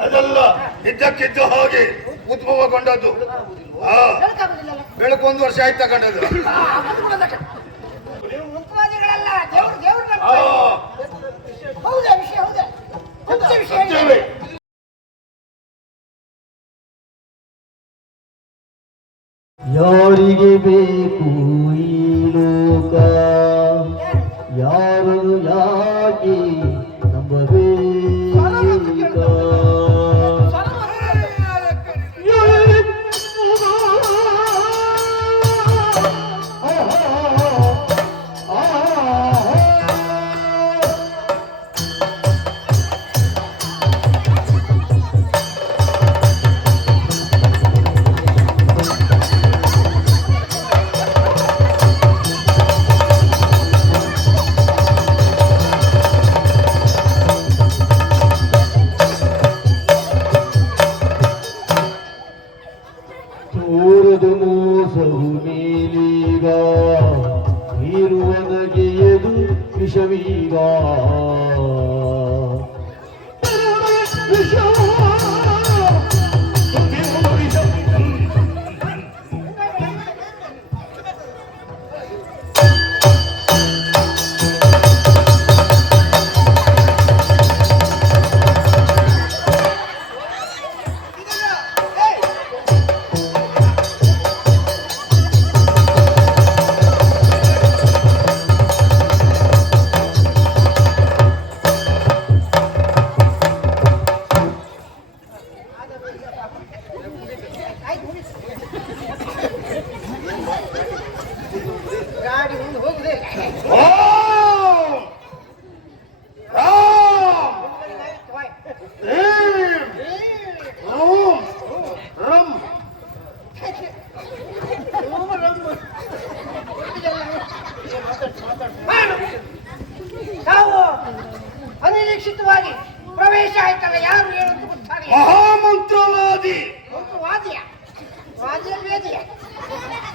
ಅದಲ್ಲ ಇದ್ದಕ್ಕಿದ್ದು ಹೋಗಿ ಉದ್ಭವಗೊಂಡದ್ದು. ಬೆಳಕು ಒಂದು ವರ್ಷ ಆಯ್ತು ತಗೊಂಡದ್ದು. ಆ, ಅದು ಕೂಡ ಅದಕ್ಕೆ. ನೀವು ಮುಖ್ಯವಾದಿಗಳಲ್ಲ ದೇವ್ರು ದೇವ್ರು ನಮ್ಮ ಆ ಹೌದಾ ವಿಷಯ ಹೌದಾ. ಸತ್ಯ ವಿಷಯ ಸತ್ಯವೇ. ಯಾರಿಗೆ ಬೇಕು ಈ ಲೋಕ?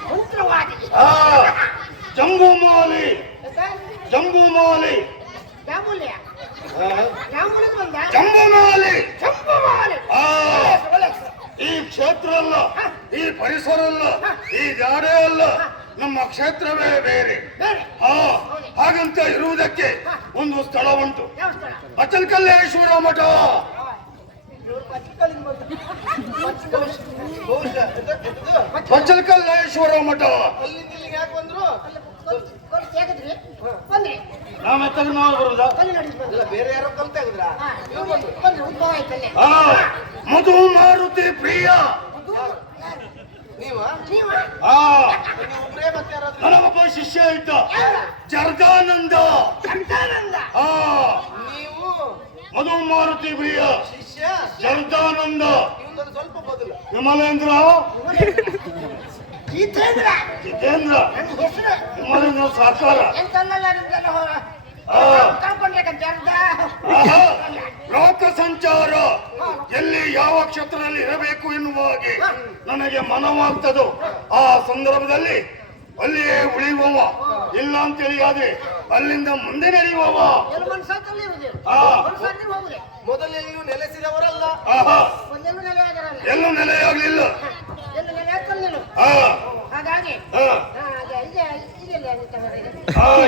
ಮಂತ್ರವಾದಿ ಆ ಜಂಬೂಮಾಲಿ? ಜಂಬೂಮಾಲಿ ಬಂದ? ಜಂಬೂಮಾಲಿ. ಈ ಕ್ಷೇತ್ರ ಅಲ್ಲ ಈ ಪರಿಸರ ಅಲ್ಲ ಈ ಜಾಡೆ ಅಲ್ಲ ನಮ್ಮ ಕ್ಷೇತ್ರವೇ ಬೇರೆ. ಹಾ ಹಾಗಂತ ಇರುವುದಕ್ಕೆ ಒಂದು ಸ್ಥಳ ಉಂಟು. ಅಚಲ್ ಕಲ್ಲೇಶ್ವರ ಮಠ. ಇವ್ರು ಪತ್ರಿಕೆಗಳಿಂದ ಬಂದ್ರು. ಪತ್ರಿಕೆಗಳು. ಬಹುಶಃ ಇದು- ಇದು ಅಚಲ್ ಕಲ್ಲೇಶ್ವರ ಮಠ ಅಲ್ಲಿಂದ ಇಲ್ಲಿಗೆ ಯಾಕೆ ಬಂದ್ರು. ಅಲ್ಲ, ಕೊಲ್- ಕೊಲ್ ತೆಗೆದ್ರಿ? ಬಂದ್ರಿ ನಾವ್ ಎತ್ತಾಗ ನಾವು ಬರುದಾ ಬೇರೆ ಯಾರೋ ಕಲ್ತೆ ಹೋದ್ರಾ ಹಾ, ಇವ್ರು ಬಂದ್ರು. ಬಂದ್ರು, ಉದ್ಭವ ಆಯ್ತಲ್ಲಿ. ಆ ಮಧು ಮಾರುತಿ ಪ್ರಿಯ. ನನಗೊಬ್ಬ ಶಿಷ್ಯ ಇದ್ದ. ಜರ್ಗಾನಂದ ನೀವು? ಮಧು ಮಾರುತಿ ಪ್ರಿಯ. ಶಿಷ್ಯ ಜರ್ದಾನಂದ ಸ್ವಲ್ಪ ಬದಲು. ವಿಮಲೇಂದ್ರ ಜಿತೇಂದ್ರ. ಜಿತೇಂದ್ರ. ವಿಮಲೇಂದ್ರ ಸಾಕಾರ ಲೋಕ ಸಂಚಾರ. ಎಲ್ಲಿ ಯಾವ ಕ್ಷೇತ್ರದಲ್ಲಿ ಇರಬೇಕು ಎನ್ನುವ ಹಾಗೆ ನನಗೆ ಮನವಾಗ್ತದೋ. ಆ ಸಂದರ್ಭದಲ್ಲಿ ಅಲ್ಲಿಯೇ ಉಳಿಯುವವ. ಇಲ್ಲ ಅಂತೇಳಿ ಆದ್ರೆ ಅಲ್ಲಿಂದ ಮುಂದೆ ನಡೆಯುವವ. ಮೊದಲೆಲ್ಲಿಯೂ ನೆಲೆಸಿದವರಲ್ಲ? ಆಹಾ. ಒಂದೆಲ್ಲೂ ನೆಲೆ ಆಗರಲ್ಲ. ಎಲ್ಲೂ ನೆಲೆಯಾಗಲಿಲ್ಲ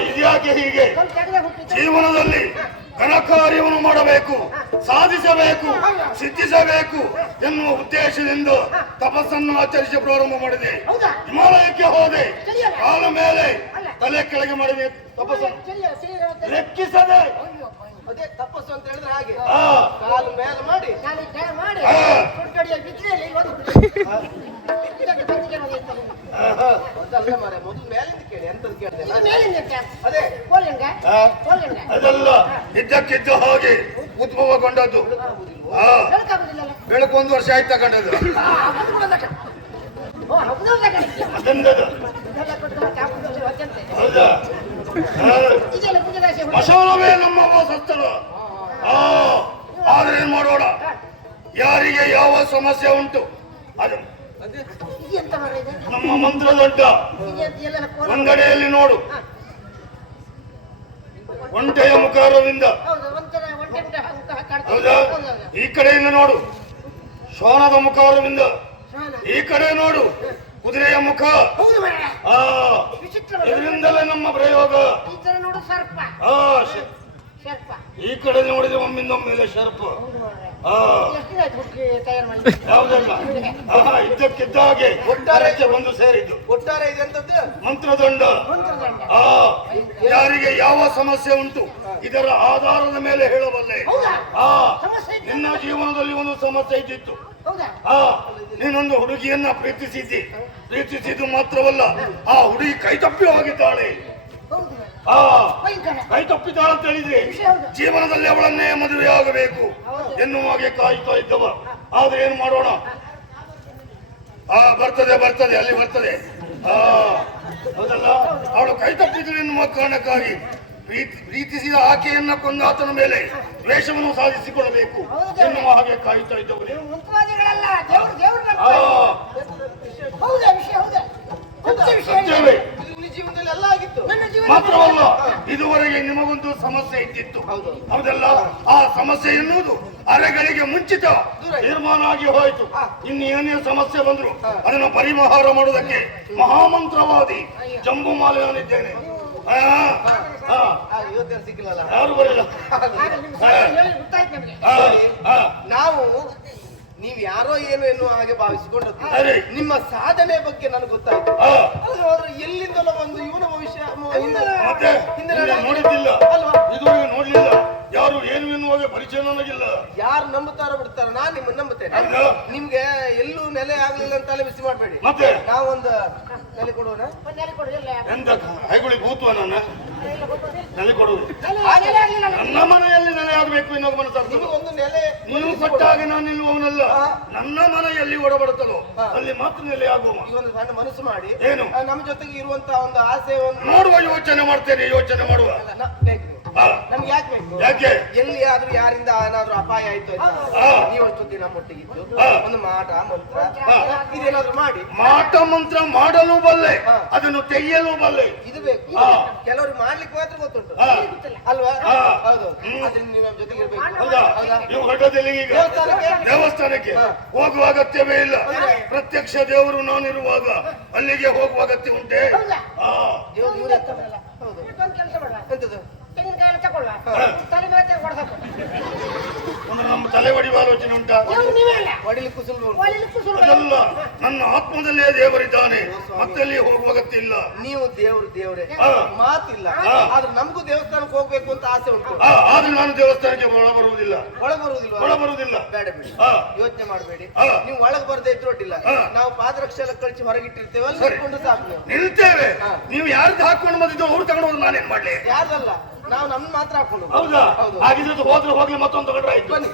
ಇದ್ಯಾಕೆ ಹೀಗೆ ಜೀವನದಲ್ಲಿ ಘನ ಕಾರ್ಯವನ್ನು ಮಾಡಬೇಕು ಸಾಧಿಸಬೇಕು ಸಿದ್ಧಿಸಬೇಕು ಎನ್ನುವ ಉದ್ದೇಶದಿಂದ ತಪಸ್ಸನ್ನು ಆಚರಿಸಿ ಪ್ರಾರಂಭ ಮಾಡಿದೆ. ಹೌದಾ? ಹಿಮಾಲಯಕ್ಕೆ ಹೋದೆ? ಕಾಲ ಮೇಲೆ. ತಲೆ ಕೆಳಗೆ ಮಾಡಬೇಕು. ತಪಸ್ಸು. ಲೆಕ್ಕಿಸದೆ. ಅದೇ ತಪಸ್ಸು ಅಂತ ಹೇಳಿದ್ರೆ ಹಾಗೆ. ಕಾಲು ಮೇಲೆ ಮಾಡಿ. ಕಾಲು ಕೆಳ ಮಾಡಿ. ಆ. ಬಿಸಿಲಲ್ಲಿ ಅದೆಲ್ಲ ಇದ್ದಕ್ಕಿದ್ದು ಹೋಗಿ ಉದ್ಭವಗೊಂಡದ್ದು. ಬೆಳಕು ಒಂದು ವರ್ಷ ಆಯ್ತು ತಗೊಂಡದ್ದು. ಆ, ಪೂಜೆದಾಸೆ ನಮ್ಮ ಆ, ಆದ್ರೆ ಮಾಡೋಣ ಯಾರಿಗೆ ಯಾವ ಸಮಸ್ಯೆ ಉಂಟು ಅದು? ನಮ್ಮ ಮಂತ್ರ ದೊಡ್ಡ? ಒಂದಡೆಯಲ್ಲಿ ನೋಡು. ಒಂಟೆಯ ಮುಖಾರದಿಂದ ಹೌದಾ ಈ ಕಡೆಯಿಂದ ನೋಡು ಶ್ವಾನದ ಮುಖಾರದಿಂದ. ಈ ಕಡೆ ನೋಡು ಕುದುರೆಯ ಮುಖ. ಹೌದು ಮರ ಆ ವಿಚಿತ್ರ ಇದರಿಂದಲೇ ನಮ್ಮ ಪ್ರಯೋಗ. ಈ ತರ ನೋಡು ಸರ್ಪ ಆ ಸರ್ಪ ಈ ಕಡೆ ನೋಡಿದ್ರೆ ಒಮ್ಮಿಂದೊಮ್ಮೆಲೆ ಆ. ಇದ್ದಕ್ಕಿದ್ದ ಹಾಗೆ ಒಟ್ಟಾರೆ ಬಂದು ಸೇರಿದ್ದು. ಒಟ್ಟಾರೆ ಇದೆ ಅಂತದ್ದು? ಮಂತ್ರದಂಡ. ಮಂತ್ರದಂಡ. ಆ ಯಾರಿಗೆ ಯಾವ ಸಮಸ್ಯೆ ಉಂಟು ಇದರ ಆಧಾರದ ಮೇಲೆ ಹೇಳಬಲ್ಲೆ ಹೌದಾ? ಆ ಸಮಸ್ಯೆ ಇತ್ತು? ನಿನ್ನ ಜೀವನದಲ್ಲಿ ಒಂದು ಸಮಸ್ಯೆ ಇದ್ದಿತ್ತು. ಆ ನೀನೊಂದು ಹುಡುಗಿಯನ್ನ ಪ್ರೀತಿಸಿದ್ದಿ. ಪ್ರೀತಿಸಿದ್ದು ಮಾತ್ರವಲ್ಲ ಆ ಹುಡುಗಿ ಕೈ ತಪ್ಪಿ ಹೋಗಿದ್ದಾಳೆ ಆ ಕೈ ತಪ್ಪಿದ್ದಾಳೆ ಅಂತ ಹೇಳಿದ್ರೆ ಜೀವನದಲ್ಲಿ ಅವಳನ್ನೇ ಮದುವೆ ಆಗಬೇಕು ಎನ್ನುವ ಹಾಗೆ ಕಾಯ್ತಾ ಇದ್ದವ. ಆದ್ರೆ ಏನ್ ಮಾಡೋಣ? ಆ ಬರ್ತದೆ ಬರ್ತದೆ ಅಲ್ಲಿ ಬರ್ತದೆ. ಆ ಹೌದಲ್ಲ? ಅವಳು ಕೈ ತಪ್ಪಿದ್ರು ಎನ್ನುವ ಕಾರಣಕ್ಕಾಗಿ ಪ್ರೀತಿ- ಪ್ರೀತಿಸಿದ ಆಕೆಯನ್ನ ಕೊಂದಾತನ ಮೇಲೆ ದ್ವೇಷವನ್ನು ಸಾಧಿಸಿಕೊಳ್ಳಬೇಕು ಎನ್ನುವ ಹಾಗೆ ಕಾಯುತ್ತಾ ಇದ್ದವರೇ ಮಾತ್ರವಲ್ಲ ಇದುವರೆಗೆ ನಿಮಗೊಂದು ಸಮಸ್ಯೆ ಇದ್ದಿತ್ತು. ಹೌದು. ಹೌದಲ್ಲ? ಆ ಸಮಸ್ಯೆ ಎನ್ನುವುದು ಅರೆಗಳಿಗೆ ಮುಂಚಿತ ತೀರ್ಮಾನ ಆಗಿ ಹೋಯಿತು. ಇನ್ನು ಏನೇ ಸಮಸ್ಯೆ ಬಂದ್ರು ಅದನ್ನು ಪರಿಹಾರ ಮಾಡುವುದಕ್ಕೆ ಮಹಾಮಂತ್ರವಾದಿ ಜಂಬು ಮಾಲೆ ನಾನಿದ್ದೇನೆ ಇವತ್ತೇನು ಆ, ನಾವು ನೀವ್ ಯಾರೋ ಏನು ಎನ್ನುವ ಹಾಗೆ ಭಾವಿಸಿಕೊಂಡು ನಿಮ್ಮ ಸಾಧನೆ ಬಗ್ಗೆ ನನಗೆ ಗೊತ್ತಾಯ್ತು. ಅಲ್ಲ ಎಲ್ಲಿಂದಲೋ ಒಂದು ಇವನ ಭವಿಷ್ಯ ನೋಡಿದ್ದಿಲ್ಲ. ಅಲ್ವಾ? ಇದುವರೆಗೆ ನೋಡ್ಲಿಲ್ಲ. ಯಾರು ಏನು ಎನ್ನುವಾಗ ಪರಿಚಯ ನನಗಿಲ್ಲ. ಯಾರು ನಂಬುತ್ತಾರೋ ಬಿಡ್ತಾರೋ ನಾನ್ ನಿಮ್ಮನ್ನ ನಂಬುತ್ತೇನೆ? ನಿಮ್ಗೆ ಎಲ್ಲೂ ನೆಲೆ ಆಗ್ಲಿಲ್ಲ ಅಂತ ಬಿಸಿ ಮಾಡ್ಬೇಡಿ. ಮತ್ತೆ? ನಾವೊಂದು ನೆಲೆ ಕೊಡೋಣ ಎಂತ ಹೈಗುಳಿ ಭೂತ್ವ ನನ್ನ? ನೆಲೆ ಕೊಡುವುದು ನನಗೆ. ನನ್ನ ಮನೆಯಲ್ಲಿ ನೆಲೆ ಆಗಬೇಕು ಇನ್ನೊಬ್ಬ ಮನಸ್ಸು ಒಂದು ನೆಲೆ ಕೊಟ್ಟಾಗ ನಾನು ನಿಲ್ಲುವವನಲ್ಲ. ನನ್ನ ಮನೆಯಲ್ಲಿ ಒಡಬಡುತ್ತಲೋ ಅಲ್ಲಿ ಮಾತ್ರ ನೆಲೆ ಆಗುವ ಒಂದು ಸಣ್ಣ ಮನಸ್ಸು ಮಾಡಿ. ಏನು? ನಮ್ಮ ಜೊತೆಗೆ ಇರುವಂತ ಒಂದು ಆಸೆ ಒಂದು ನೋಡುವ ಯೋಚನೆ ಮಾಡ್ತೇನೆ ಯೋಚನೆ ಮಾಡುವ. ನಮ್ಗೆ ಯಾಕೆ ಬೇಕು? ಯಾಕೆ? ಎಲ್ಲಿ ಆದ್ರೂ ಯಾರಿಂದ ಏನಾದ್ರೂ ಅಪಾಯ ಆಯ್ತು. ನೀವು ಮಟ್ಟಿಗೆ ನಮ್ಮೊಟ್ಟಿಗಿದ್ದು ಹಾ. ಒಂದು ಮಾಟ ಮಂತ್ರ ಇದೇನಾದ್ರು ಮಾಡಿ. ಮಾಟ ಮಂತ್ರ ಮಾಡಲು ಬಲ್ಲೆ. ಅದನ್ನು ತೆಗೆಯಲು ಬಲ್ಲೆ. ಇದು ಬೇಕು. ಕೆಲವರು ಮಾಡ್ಲಿಕ್ಕೆ ಮಾತ್ರ ಗೊತ್ತುಂಟು. ಅಲ್ವಾ? ಹೌದು. ನೀವು ನಮ್ಮ ಜೊತೆಗೆ ಇರ್ಬೇಕು? ನೀವು ಹೊರಟದಲ್ಲಿ ಈಗ ದೇವಸ್ಥಾನಕ್ಕೆ? ಹೋಗುವ ಅಗತ್ಯವೇ ಇಲ್ಲ? ಪ್ರತ್ಯಕ್ಷ ದೇವರು ನಾನಿರುವಾಗ ಅಲ್ಲಿಗೆ ಹೋಗುವ ಅಗತ್ಯ ಉಂಟೆ? ಹೌದಾ? ದೇವ್ರು ಇವ್ರು ಕೆಲಸ ಮಾಡ ತೆಂಗಿನಕಾಯಿ ತಲೆ ಮೇಲೆ ತೆಗೆದು ಒಂದು ನಮ್ಮ ತಲೆ ಹೊಡೆಯುವ ಆಲೋಚನೆ ಉಂಟಾ? ನೀವೇ ಅದಲ್ಲ ನನ್ನ ಆತ್ಮದಲ್ಲೇ ದೇವರಿದ್ದಾನೆ. ಮತ್ತಲ್ಲಿ ಹೋಗುವ ಅಗತ್ಯ ಇಲ್ಲ ನೀವು ದೇವರು ದೇವರೇ. ಮಾತಿಲ್ಲ. ಆದ್ರೆ ನಮಗೂ ದೇವಸ್ಥಾನಕ್ಕೆ ಹೋಗ್ಬೇಕು ಅಂತ ಆಸೆ ಉಂಟು. ಆದ್ರೆ ನಾನು ದೇವಸ್ಥಾನಕ್ಕೆ ಒಳ ಬರುವುದಿಲ್ಲ ಒಳ ಬರುವುದಿಲ್ಲ ಒಳ ಬರುವುದಿಲ್ಲ ಬೇಡ. ಬಿಡಿ ಯೋಚನೆ ಮಾಡಬೇಡಿ. ನೀವು ಒಳಗ್ ಬರದೇ ಇದ್ರು ಅಡ್ಡಿಲ್ಲ. ನಾವು ಪಾದರಕ್ಷೆ ಎಲ್ಲ ಕಳಿಸಿ ಹೊರಗಿಟ್ಟಿರ್ತೇವೆ. ಅಲ್ಲಿ ಸರಿ. ನಿಂತ್ಕೊಂಡು ಸಾಕು ನೀವು. ನಿಲ್ತೇವೆ. ನೀವು ಯಾರ್ದು ಹಾಕೊಂಡು ಬಂದಿದ್ದು ಅವ್ರು ತಗೊಂಡು ನಾನು ನಾನೇನ್ ಮಾಡ್ಲಿ? ಯಾರಲ್ಲ ನಾವು ನಮ್ ಮಾತ್ರ ಹಾಕೊಂಡು. ಹೌದಾ ಹೌದು ಹಾಗಿದ್ರೆ ಹೋದ್ರೆ ಹೋಗ್ಲಿ ಮತ್ತೊಂದು ತಗೊಂಡ್ರೆ ಆಯ್ತು ಬನ್ನಿ.